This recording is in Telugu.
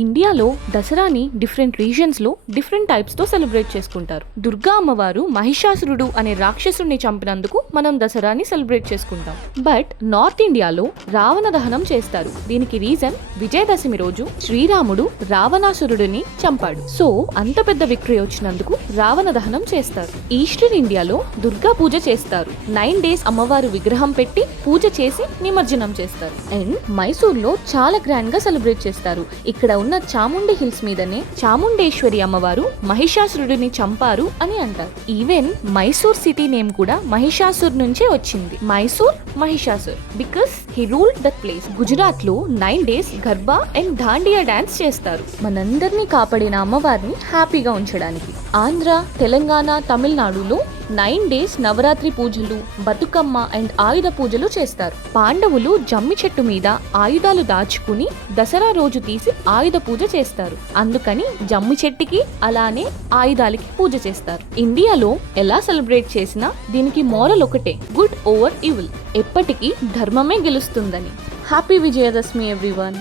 ఇండియాలో దసరాని డిఫరెంట్ రీజన్స్ లో డిఫరెంట్ టైప్స్ తో సెలబ్రేట్ చేసుకుంటారు. దుర్గా అమ్మవారు మహిషాసురుడు అనే రాక్షసుడిని చంపినందుకు మనం దసరాని సెలబ్రేట్ చేసుకుంటాం. బట్ నార్త్ ఇండియాలో రావణ దహనం చేస్తారు. దీనికి రీజన్ విజయదశమి రోజు శ్రీరాముడు రావణాసురుడిని చంపాడు. సో అంత పెద్ద విక్టరీ వచ్చినందుకు రావణ దహనం చేస్తారు. ఈస్టర్న్ ఇండియాలో దుర్గా పూజ చేస్తారు. 9 days అమ్మవారు విగ్రహం పెట్టి పూజ చేసి నిమజ్జనం చేస్తారు. అండ్ మైసూర్ లో చాలా గ్రాండ్ గా సెలబ్రేట్ చేస్తారు. ఇక్కడ ఉన్న చాముండి హిల్స్ మీదనే చాముండేశ్వరి అమ్మవారు మహిషాసురుడిని చంపారు అని అంటారు. ఈవెన్ మైసూర్ సిటీ నేమ్ కూడా మహిషాసుర్ నుంచే వచ్చింది. Mysore Mahishasur because he ruled that place. Gujarat లో 9 days Garba and Dandiya dance చేస్తారు. మనందరినీ కాపాడిన అమ్మవారిని హ్యాపీగా ఉంచడానికి. ఆంధ్ర, తెలంగాణ, తమిళనాడులో 9 days నవరాత్రి పూజలు, బతుకమ్మ అండ్ ఆయుధ పూజలు చేస్తారు. పాండవులు జమ్మి చెట్టు మీద ఆయుధాలు దాచుకుని దసరా రోజు తీసి ఆయుధ పూజ చేస్తారు. అందుకని జమ్మి చెట్టుకి అలానే ఆయుధాలకి పూజ చేస్తారు. ఇండియాలో ఎలా సెలబ్రేట్ చేసినా దీనికి మోరల్ ఒకటే, గుడ్ ఓవర్ ఈవిల్. ఎప్పటికీ ధర్మమే గెలుస్తుందని. Happy Vijayadashami everyone.